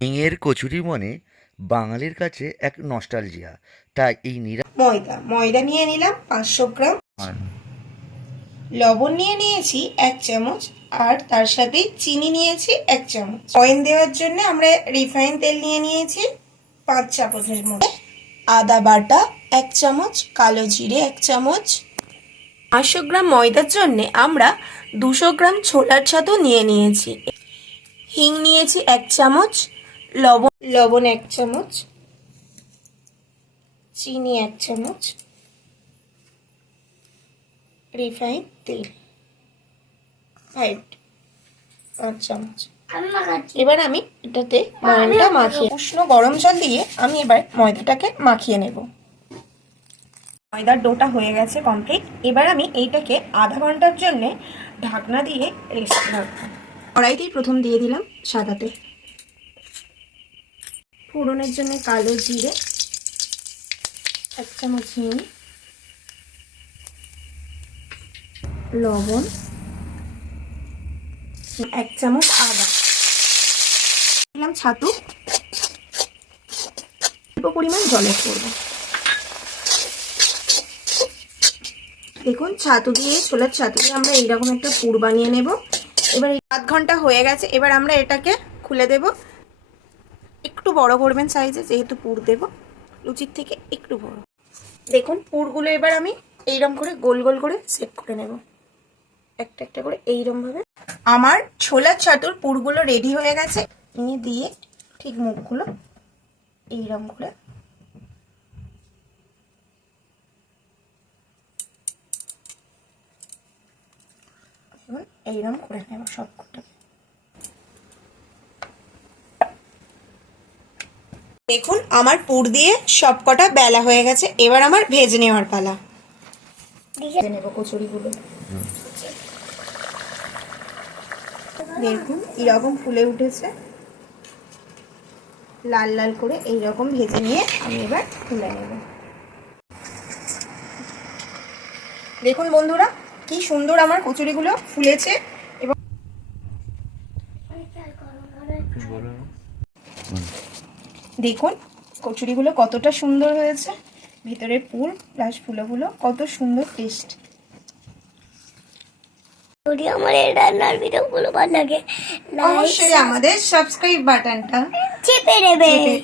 হিঙের কচুরি মনে বাঙালির কাছে এক নস্টালজিয়া তাই এই নিরা ময়দা। ময়দা নিয়ে নিলাম পাঁচশো গ্রাম। লবণ নিয়ে নিয়েছি এক চামচ আর তার সাথে চিনি নিয়েছি এক চামচ। কয়েন দেওয়ার জন্য আমরা রিফাইন তেল নিয়ে নিয়েছি পাঁচ চামচের মধ্যে। আদা বাটা এক চামচ কালো জিরে এক চামচ। পাঁচশো গ্রাম ময়দার জন্য আমরা দুশো গ্রাম ছোলার ছাতু নিয়ে নিয়েছি। হিং নিয়েছি এক চামচ লবণ লবণ এক চামচ চিনি এক চামচ রিফাইন তেল ফাইভ পাঁচ চামচ। এবার আমি এটাতে ময়দাটা মাখিয়ে উষ্ণ গরম জল দিয়ে আমি এবার ময়দাটাকে মাখিয়ে নেব। ময়দার ডোটা হয়ে গেছে কমপ্লিট এবার আমি এইটাকে আধা ঘণ্টার জন্য ঢাকনা দিয়ে রেস্ট রাখব কড়াইতেই প্রথম দিয়ে দিলাম সাদা তেল। ফোড়নের জন্য কালো জিরে, এক চামচ হিং লবণ, এক চামচ আদা। দিলাম ছাতু। অল্প পরিমাণ জলে করব দেখুন, ছাতু দিয়ে, ছোলার ছাতু দিয়ে আমরা এইরকম একটা পুর বানিয়ে নেব। এবার আধ ঘণ্টা হয়ে গেছে, এবার আমরা এটাকে খুলে দেব। একটু বড় করবেন সাইজে যেহেতু পুর দেব। লুচির থেকে একটু বড়। দেখুন, পুরগুলো এবার আমি এইরকম করে গোল গোল করে সেট করে নেব। একটা একটা করে এইরকম ভাবে। আমার ছোলার ছাতুর পুরগুলো রেডি হয়ে গেছে। নিয়ে দিয়ে ঠিক মুখগুলো এইরকম করে। এইরকম করে নেব সবকটা দেখুন, আমার পুর দিয়ে সবকটা বেলা হয়ে গেছে। এবার আমার ভেজে নেওয়ার পালা। নেব কচুরিগুলো। দেখুন, এরকম ফুলে উঠেছে। লাল লাল করে এইরকম ভেজে নিয়ে আমি এবার তুলে নেব। দেখুন বন্ধুরা, কি সুন্দর আমার কচুরিগুলো ফুলেছে। দেখুন কচুরিগুলো কতটা সুন্দর হয়েছে। ভিতরে পুর প্লাস ফুলোগুলো কত সুন্দর টেস্ট যদি আমার এই রান্নার ভিডিওগুলো ভালো লাগে অবশ্যই আমাদের সাবস্ক্রাইব বাটনটা। চেপে নেবে। চেপে